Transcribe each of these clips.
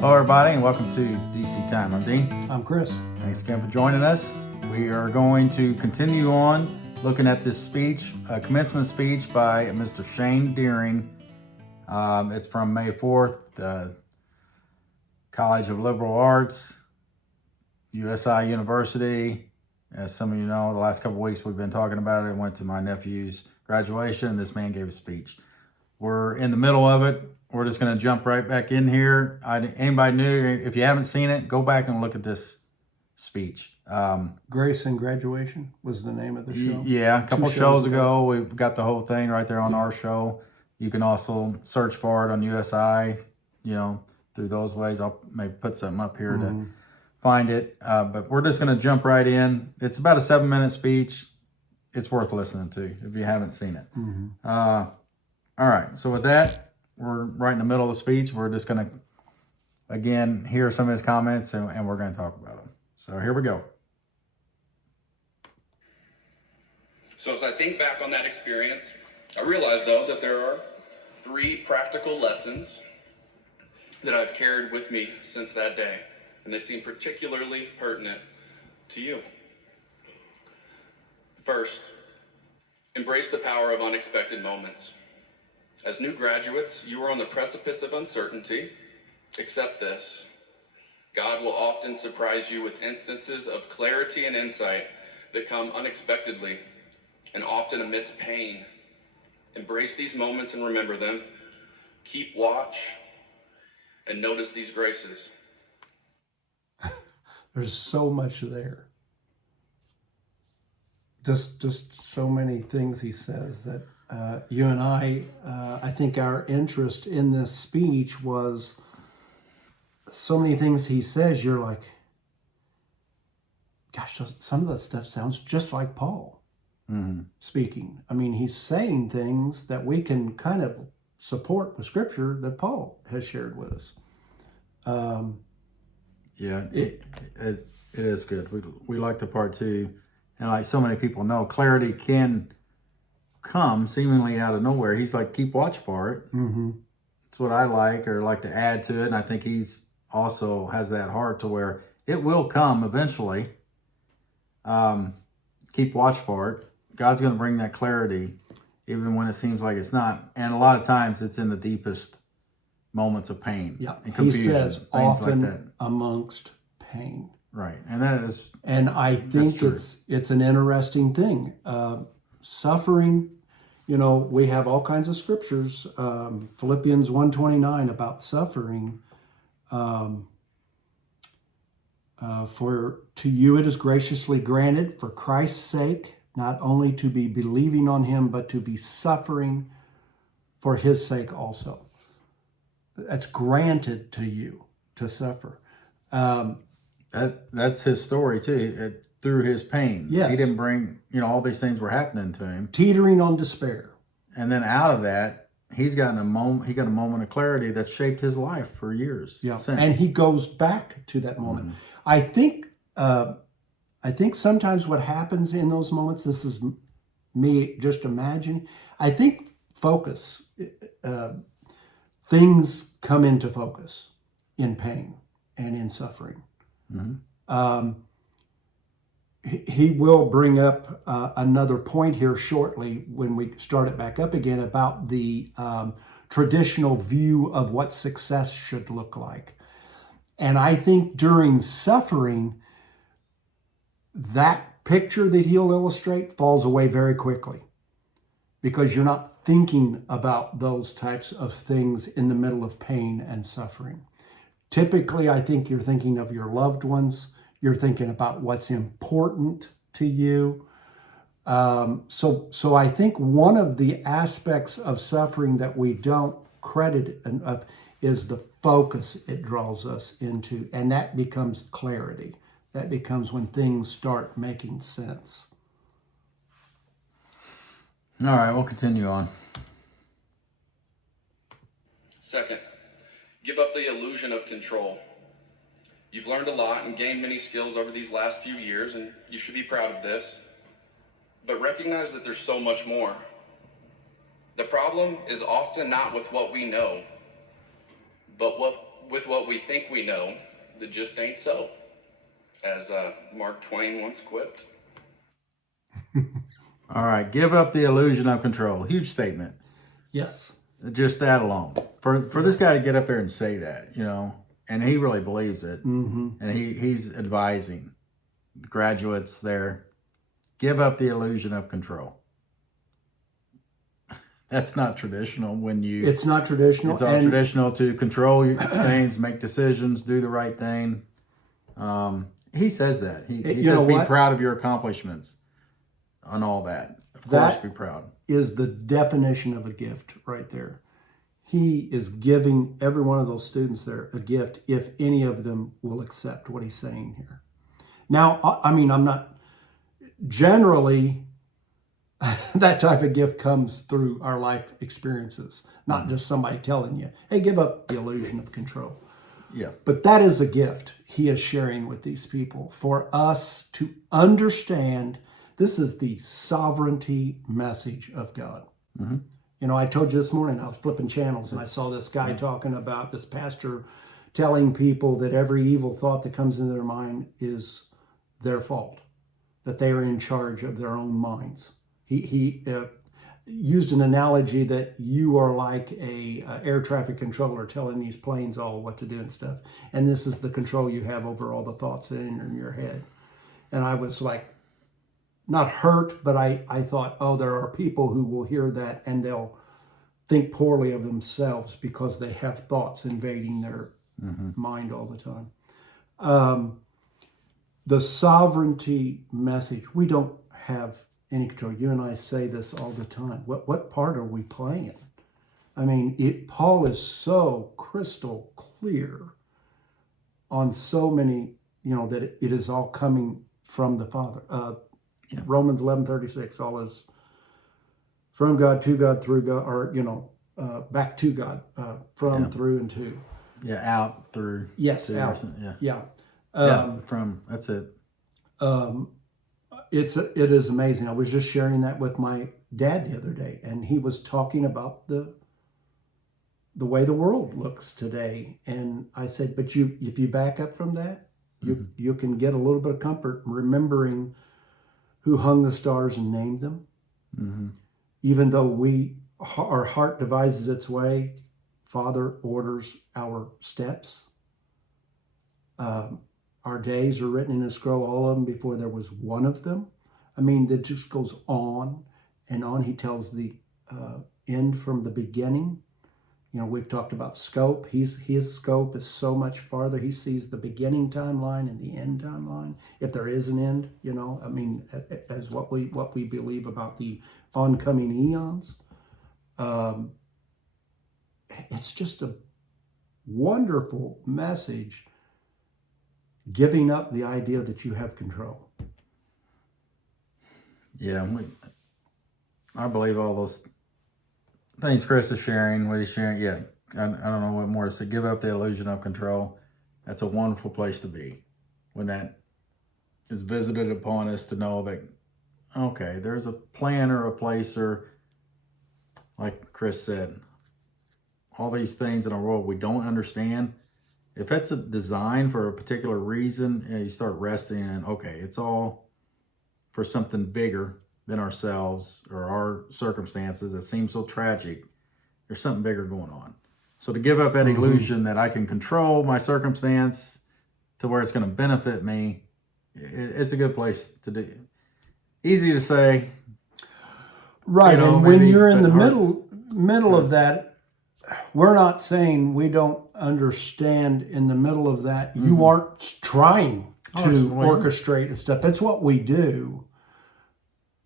Hello, everybody, and welcome to DC Time. I'm Dean. I'm Chris. Thanks again for joining us. We are going to continue on looking at this speech, a commencement speech by Mr. Shane Deering. It's from May 4th, the College of Liberal Arts, USI University. As some of you know, the last couple of weeks we've been talking about it. I went to my nephew's graduation, and this man gave a speech. We're in the middle of it. We're just going to jump right back in here. Anybody new, if you haven't seen it, go back and look at this speech. Grace and Graduation was the name of the show. Yeah, a couple shows ago, we've got the whole thing right there on our show. You can also search for it on USI, through those ways. I'll maybe put something up here to find it. But we're just going to jump right in. It's about a 7-minute speech. It's worth listening to if you haven't seen it. All right, so with that, we're right in the middle of the speech. We're just going to, again, hear some of his comments, and we're going to talk about them. So here we go. So as I think back on that experience, I realize, though, that there are 3 practical lessons that I've carried with me since that day, and they seem particularly pertinent to you. First, embrace the power of unexpected moments. As new graduates, you are on the precipice of uncertainty. Accept this. God will often surprise you with instances of clarity and insight that come unexpectedly and often amidst pain. Embrace these moments and remember them. Keep watch and notice these graces. There's so much there. Just so many things he says that you and I think our interest in this speech was so many things he says, you're like, gosh, some of that stuff sounds just like Paul speaking. I mean, he's saying things that we can kind of support with scripture that Paul has shared with us. It is good. We like the part 2. And like so many people know, clarity can come seemingly out of nowhere. He's like, keep watch for it. It's what I like to add to it. And I think he's also has that heart to where it will come eventually. Keep watch for it. God's going to bring that clarity even when it seems like it's not. And a lot of times it's in the deepest moments of pain and confusion. He says things often like that. amongst pain. Right. And that is, and I think it's an interesting thing. Suffering, we have all kinds of scriptures. Philippians 1:29 about suffering. For to you it is graciously granted for Christ's sake, not only to be believing on him, but to be suffering for his sake also. That's granted to you to suffer. That's his story too. Through his pain, yes. He didn't bring, all these things were happening to him. Teetering on despair, and then out of that, he got a moment of clarity that shaped his life for years. Yeah, since. And he goes back to that moment. I think sometimes what happens in those moments. This is me just imagining. I think focus. Things come into focus in pain and in suffering. He will bring up another point here shortly when we start it back up again about the traditional view of what success should look like. And I think during suffering, that picture that he'll illustrate falls away very quickly because you're not thinking about those types of things in the middle of pain and suffering. Typically, I think you're thinking of your loved ones. You're thinking about what's important to you. So I think one of the aspects of suffering that we don't credit enough is the focus it draws us into, and that becomes clarity. That becomes when things start making sense. All right, we'll continue on. Second, give up the illusion of control. You've learned a lot and gained many skills over these last few years, and you should be proud of this. But recognize that there's so much more. The problem is often not with what we know, but what with what we think we know that just ain't so, as Mark Twain once quipped. All right, give up the illusion of control. Huge statement. Yes. Just that alone. For this guy to get up there and say that, and he really believes it, and he's advising the graduates there, give up the illusion of control. That's not traditional when you... It's not traditional. It's all traditional to control your things, make decisions, do the right thing. He says that. He says be proud of your accomplishments and all that. Of course, be proud. Is the definition of a gift right there. He is giving every one of those students there a gift if any of them will accept what he's saying here. Now, I mean, I'm not... Generally, that type of gift comes through our life experiences, not just somebody telling you, hey, give up the illusion of control. Yeah. But that is a gift he is sharing with these people for us to understand. This is the sovereignty message of God. Mm-hmm. I told you this morning, I was flipping channels and I saw this guy talking about this pastor telling people that every evil thought that comes into their mind is their fault, that they are in charge of their own minds. He used an analogy that you are like a air traffic controller telling these planes all what to do and stuff. And this is the control you have over all the thoughts that are in your head. And I was like, not hurt, but I thought, oh, there are people who will hear that and they'll think poorly of themselves because they have thoughts invading their mind all the time. The sovereignty message, we don't have any control. You and I say this all the time. What part are we playing? I mean, Paul is so crystal clear on so many, that it is all coming from the Father. Romans 11:36, all is from God, to God, through God, or, back to God, from, through, and to. Yeah, out, through. Yes, to, out. Yeah. Yeah. From, that's it. It is amazing. I was just sharing that with my dad the other day, and he was talking about the way the world looks today. And I said, but if you back up from that, you can get a little bit of comfort remembering who hung the stars and named them. Mm-hmm. Even though our heart devises its way, Father orders our steps. Our days are written in a scroll, all of them, before there was one of them. I mean, it just goes on and on. He tells the end from the beginning. We've talked about scope. His scope is so much farther. He sees the beginning timeline and the end timeline, if there is an end. As what we believe about the oncoming eons. It's just a wonderful message, giving up the idea that you have control. Yeah, I believe all those things Chris is sharing, what he's sharing. Yeah, I don't know what more to say. Give up the illusion of control. That's a wonderful place to be when that is visited upon us, to know that, okay, there's a plan or a place, or like Chris said, all these things in our world we don't understand. If it's a design for a particular reason, you start resting in, okay, it's all for something bigger than ourselves or our circumstances that seem so tragic. There's something bigger going on. So to give up that illusion that I can control my circumstance to where it's going to benefit me, it's a good place to do. Easy to say. Right, and when you're in the middle of that, we're not saying we don't understand in the middle of that. You aren't trying to orchestrate and stuff. That's what we do.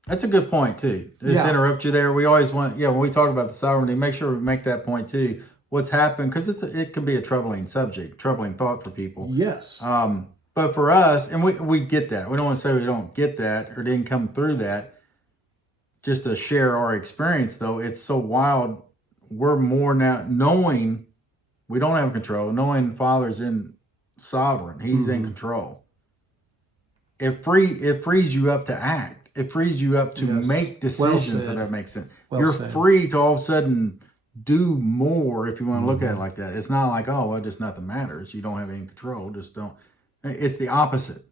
That's a good point too. Just interrupt you there. We always want, when we talk about the sovereignty, make sure we make that point too. What's happened, because it can be a troubling subject, troubling thought for people. Yes. But for us, and we get that. We don't want to say we don't get that or didn't come through that. Just to share our experience, though, it's so wild. We're more now knowing we don't have control, knowing Father's in sovereign. He's in control. It frees you up to act. It frees you up to make decisions, if that makes sense. You're free to all of a sudden do more if you want to look at it like that. It's not like, oh, well, just nothing matters. You don't have any control. Just don't. It's the opposite.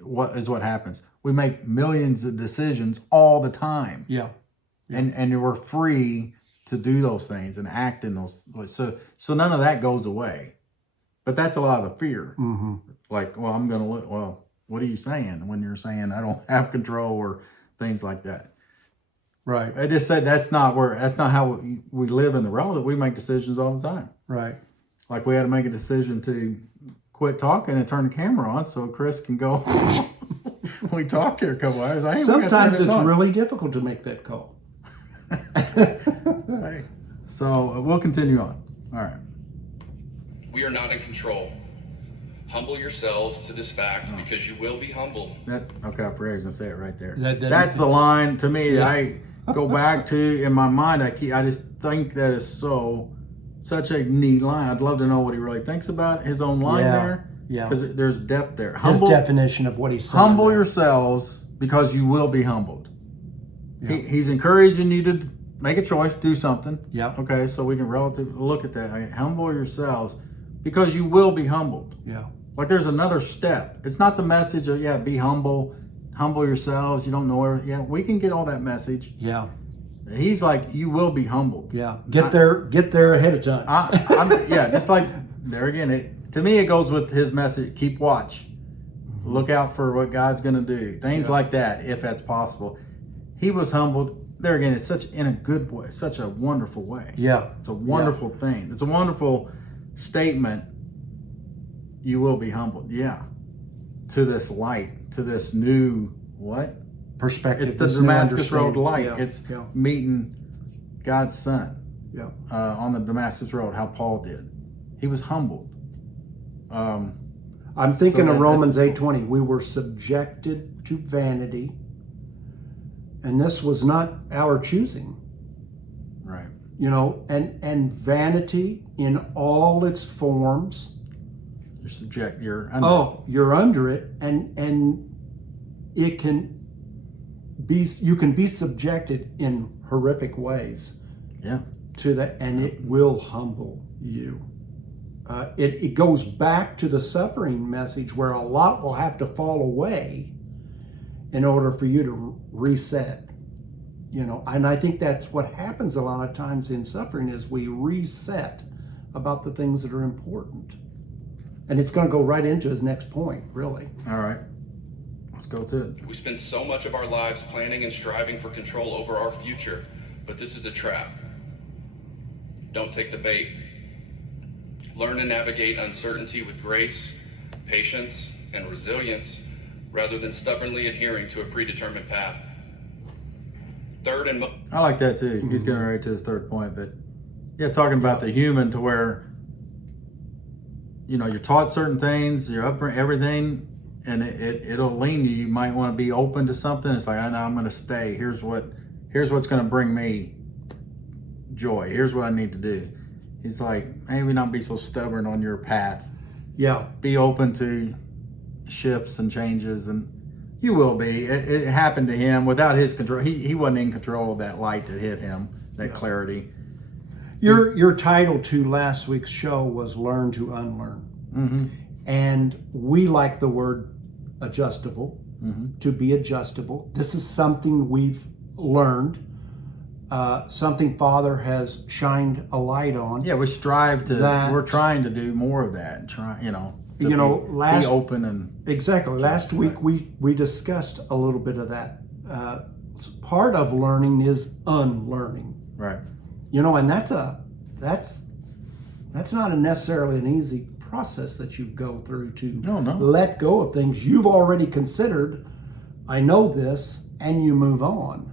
What happens? We make millions of decisions all the time. Yeah. And we're free to do those things and act in those. So none of that goes away. But that's a lot of the fear. Like, well, I'm going to look. Well, what are you saying when you're saying I don't have control or things like that? Right. I just said that's not how we live in the relative. We make decisions all the time. Right. Like we had to make a decision to quit talking and turn the camera on so Chris can go. We talked here a couple hours. Hey, Sometimes it's really difficult to make that call. Hey. So we'll continue on. All right. We are not in control. Humble yourselves to this fact because you will be humbled. Okay, I forgot I was gonna say it right there. That's the line to me that I go back to in my mind. I just think that is such a neat line. I'd love to know what he really thinks about his own line there. Yeah. Because there's depth there. His definition of what he's saying. Humble yourselves because you will be humbled. Yeah. He's encouraging you to make a choice, do something. Yeah. Okay, so we can relatively look at that. Right? Humble yourselves because you will be humbled. Yeah. Like there's another step. It's not the message of, be humble yourselves. You don't know where. Yeah, we can get all that message. Yeah. He's like, you will be humbled. Yeah. Get there ahead of time. Just like there again, to me, it goes with his message, keep watch. Look out for what God's going to do. Things like that, if that's possible. He was humbled. There again, it's in a good way, such a wonderful way. Yeah. It's a wonderful thing. It's a wonderful statement. You will be humbled. Yeah. To this light, to this new, what? Perspective. It's the this new Damascus Road understanding. light. Yeah. It's Yeah. meeting God's Son Yeah. on the Damascus Road, how Paul did. He was humbled. I'm thinking of Romans 8:20. We were subjected to vanity, and this was not our choosing. Right. And vanity in all its forms. You're under. You're under it, and it can be. You can be subjected in horrific ways. Yeah. To that, and it will humble you. It goes back to the suffering message where a lot will have to fall away in order for you to reset. And I think that's what happens a lot of times in suffering is we reset about the things that are important. And it's going to go right into his next point, really. All right. Let's go to it. We spend so much of our lives planning and striving for control over our future, but this is a trap. Don't take the bait. Learn to navigate uncertainty with grace, patience, and resilience rather than stubbornly adhering to a predetermined path. Third and I like that too. He's getting right to his third point, but talking about the human to where you're taught certain things, you're up everything, and it'll lean you. You might want to be open to something. It's like, I know I'm going to stay. Here's what's going to bring me joy. Here's what I need to do. He's like, maybe not be so stubborn on your path. Yeah. Be open to shifts and changes, and you will be. It happened to him without his control. He wasn't in control of that light that hit him, that clarity. Your title to last week's show was Learn to Unlearn. Mm-hmm. And we like the word adjustable, to be adjustable. This is something we've learned, something Father has shined a light on. Yeah, we strive to, we're trying to do more of that. Be open and... Exactly. Last week we discussed a little bit of that. Part of learning is unlearning. Right. And that's not necessarily an easy process that you go through to let go of things you've already considered. I know this, and you move on.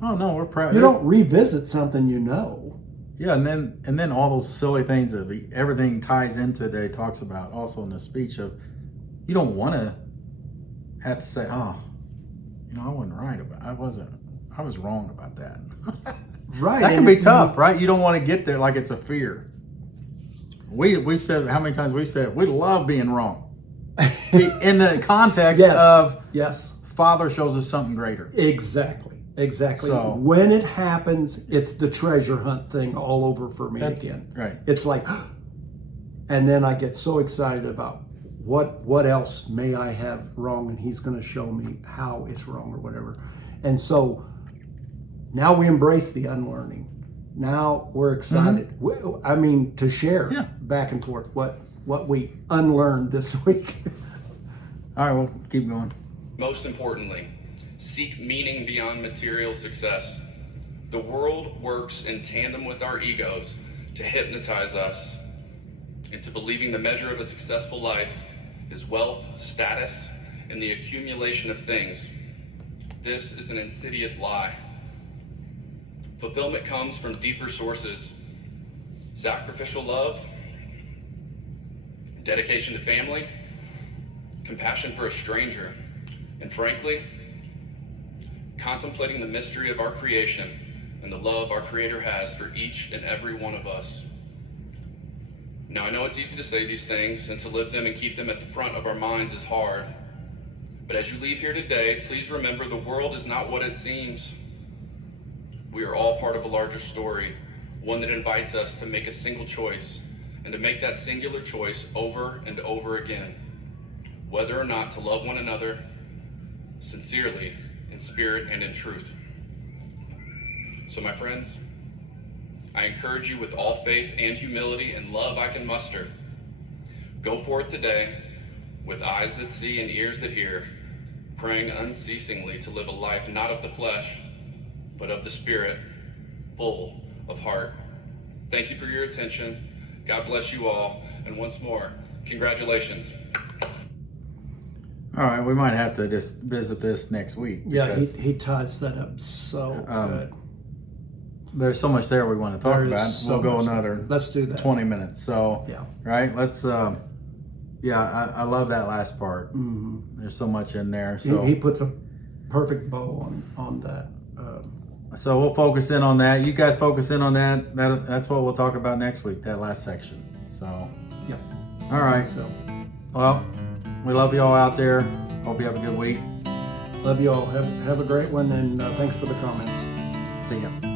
Oh no, we're proud. You don't revisit something you know. Yeah, and then all those silly things of everything ties into that he talks about also in the speech of you don't want to have to say, I wasn't right I was wrong about that. Right. That can be tough, right? You don't want to get there like it's a fear. We've said how many times we said we love being wrong. In the context of yes, Father shows us something greater. Exactly. Exactly. So- When it happens, it's the treasure hunt thing all over for me again. Right. It's like, and then I get so excited about what else may I have wrong, and he's going to show me how it's wrong or whatever. And so now we embrace the unlearning. Now we're excited. I mean, to share Yeah. back and forth what we unlearned this week. All right, we'll keep going. Most importantly, seek meaning beyond material success. The world works in tandem with our egos to hypnotize us into believing the measure of a successful life is wealth, status, and the accumulation of things. This is an insidious lie. Fulfillment comes from deeper sources: sacrificial love, dedication to family, compassion for a stranger, and frankly, contemplating the mystery of our creation and the love our Creator has for each and every one of us. Now, I know it's easy to say these things, and to live them and keep them at the front of our minds is hard. But as you leave here today, please remember the world is not what it seems. We are all part of a larger story, one that invites us to make a single choice, and to make that singular choice over and over again, whether or not to love one another sincerely, in spirit and in truth. So my friends, I encourage you with all faith and humility and love I can muster. Go forth today with eyes that see and ears that hear, praying unceasingly to live a life not of the flesh, but of the Spirit, full of heart. Thank you for your attention. God bless you all. And once more, congratulations. All right, we might have to just visit this next week. Yeah, because he ties that up so good. there's so much there we want to talk There is about. so We'll go much. another Let's do that. 20 minutes. So, Yeah. right, let's, I love that last part. There's so much in there. So, He puts a perfect bow on that. so we'll focus in on that. You guys focus in on that. That's what we'll talk about next week, that last section. So, Yeah. all right. So Well, we love you all out there. Hope you have a good week. love you all. Have a great one, and thanks for the comments. See ya.